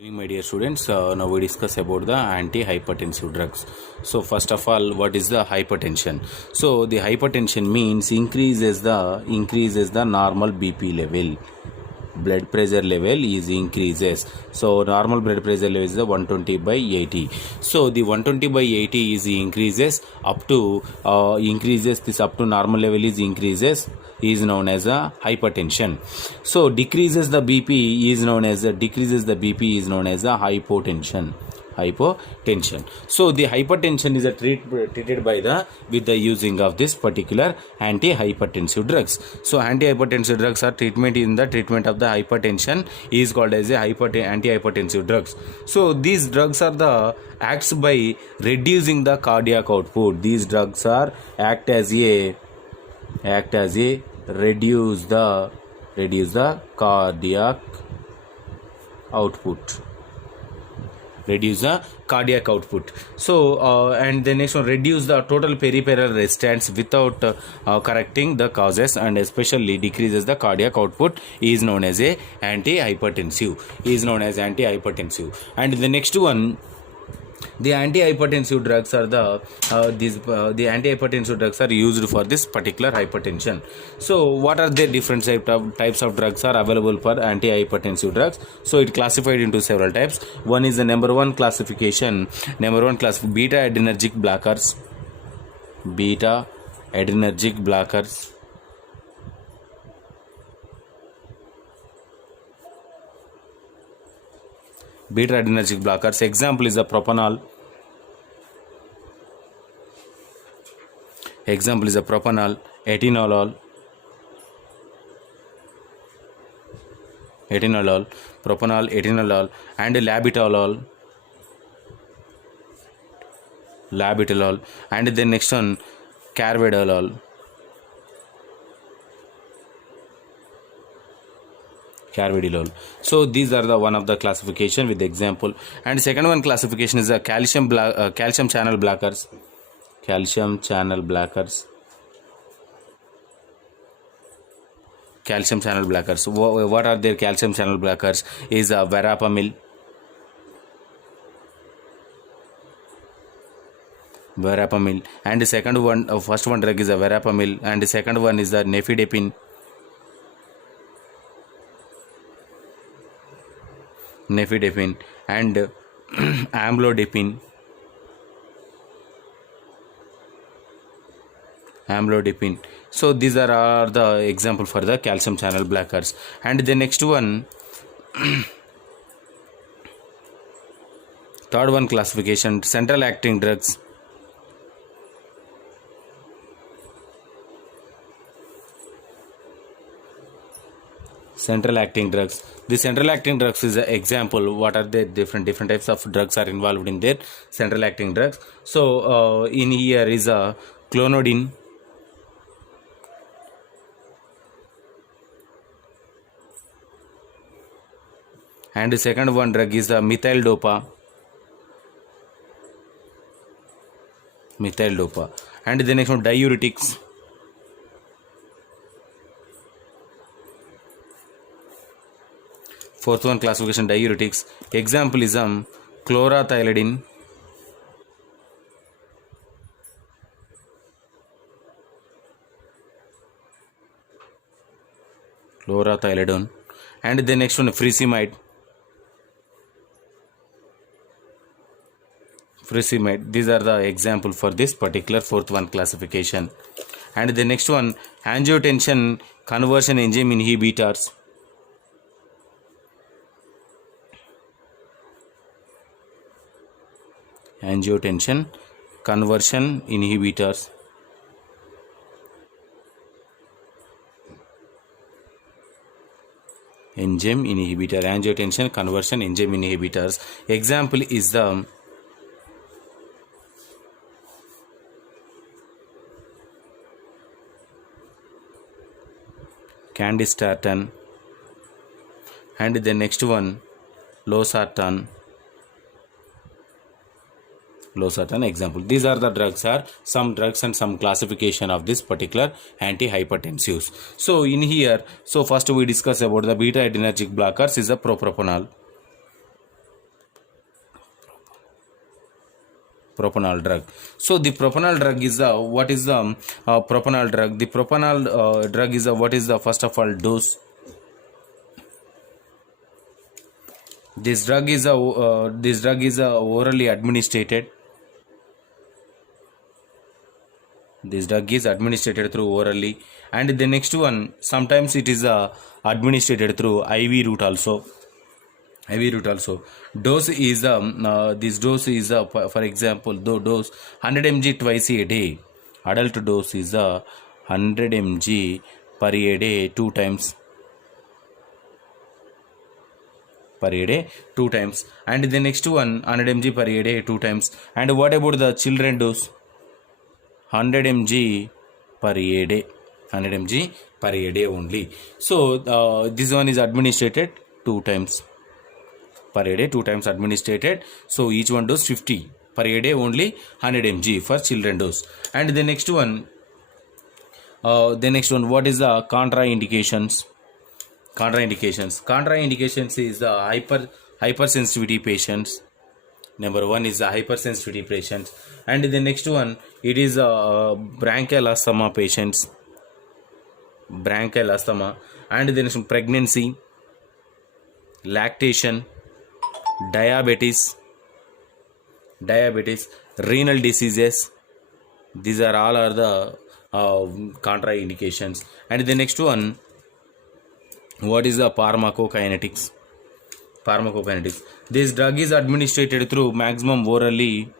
Evening, my dear students. Now we discuss about the antihypertensive drugs. So first of all, what is the hypertension? So the hypertension means increases the normal BP level. Blood pressure level is increases. So normal blood pressure level is the 120 by 80. So the 120 by 80 is increases up to this up to normal level is known as a hypertension. So decreases the BP is known as a hypotension. So the hypertension is treated by with the using of this particular antihypertensive drugs. So antihypertensive drugs are treatment of the hypertension is called as a antihypertensive drugs. So these drugs are the acts by reducing the cardiac output. These drugs are act as a reduce the cardiac output. So and the next one, reduce the total peripheral resistance without correcting the causes, and especially decreases the cardiac output is known as a antihypertensive. And the next one, the antihypertensive drugs are the antihypertensive drugs are used for this particular hypertension. So what are the different types of drugs are available for antihypertensive drugs? So it classified into several types. One is the number one classification, beta adrenergic blockers. Beta adrenergic blockers example is the propanol. Atenolol, and labetalol, and the next one, carvedilol. So these are the one of the classification with the example. And second one classification is a calcium channel blockers. What are their calcium channel blockers? Is verapamil, and the second one, first one drug is a verapamil, and the second one is the nifedipine, and amlodipine. So these are the example for the calcium channel blockers. And the next one, third one classification, central acting drugs. The central acting drugs is an example. What are the different types of drugs are involved in their central acting drugs? So in here is a clonidine, and the second one drug is the methyl dopa, and the next one, diuretics. Fourth one classification, diuretics. Example is chlorothalidine, and the next one, furosemide. These are the example for this particular fourth one classification. And the next one, angiotensin conversion enzyme inhibitors. Angiotensin conversion inhibitors. Angiotensin conversion enzyme inhibitors. Example is the candistatin, and the next one, losartan. Example. These are the drugs, are some drugs and some classification of this particular antihypertensives. So in here, so first we discuss about the beta adrenergic blockers is a propranolol. propanol drug. So the propanol drug is the what is the propanol drug? The propanol drug is what is the first of all dose. This drug is orally administered. This drug is administered through orally, and the next one sometimes it is administered through IV route also. IV route also. Dose is this dose is for example the dose 100 mg twice a day. Adult dose is 100 mg per a day 2 times. Per a day 2 times, and the next one 100 mg per a day 2 times. And what about the children dose? 100 mg per a day, 100 mg per a day only. So this one is administered 2 times per a day, 2 times administered. So each one dose 50 per a day only, 100 mg for children dose. And the next one what is the contraindications? Contraindications is the hypersensitivity patients. Number one is the hypersensitivity patients, and the next one it is bronchial asthma patients. Bronchial asthma, and then some pregnancy, lactation, diabetes, renal diseases. These are all the contraindications. And the next one, what is the pharmacokinetics? This drug is administered through maximum orally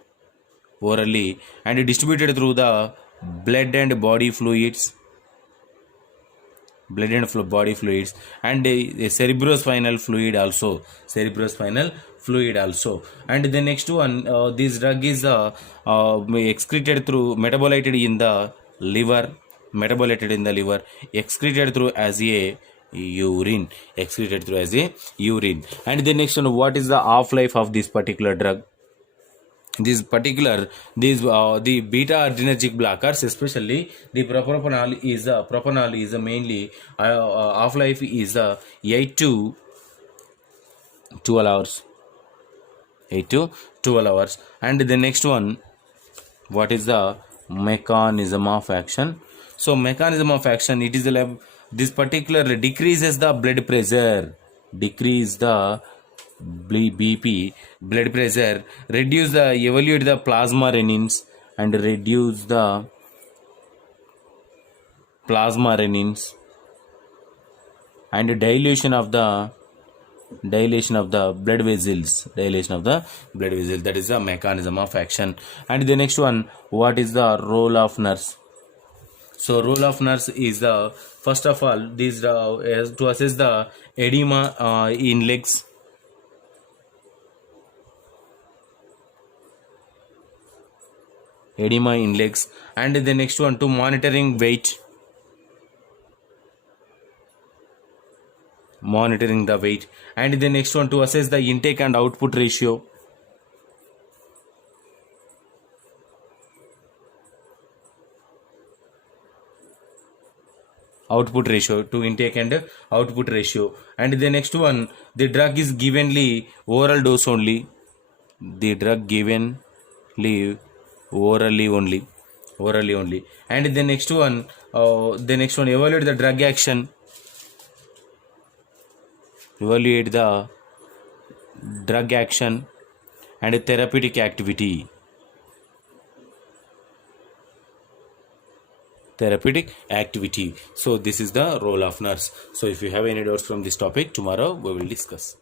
and distributed through the blood and body fluids, and a cerebrospinal fluid also. And the next one, this drug is excreted through metabolated in the liver, excreted through as a urine. And the next one, what is the half-life of this particular drug? The beta adrenergic blockers, especially the propanol is mainly half-life is 8 to 12 hours. 8 to 12 hours. And the next one, what is the mechanism of action? So mechanism of action, it is this particular decreases the blood pressure, BP, blood pressure, evaluate the plasma renins, and reduce the plasma renins, and dilation of the blood vessels. That is the mechanism of action. And the next one, what is the role of nurse? So role of nurse is the first of all this to assess the edema in legs, and the next one to monitoring the weight, and the next one to assess the intake and output ratio. To intake and output ratio. And the next one, the drug is givenly oral dose only. Orally only. And the next one, evaluate the drug action. And therapeutic activity. So this is the role of nurse. So if you have any doubts from this topic, tomorrow we will discuss.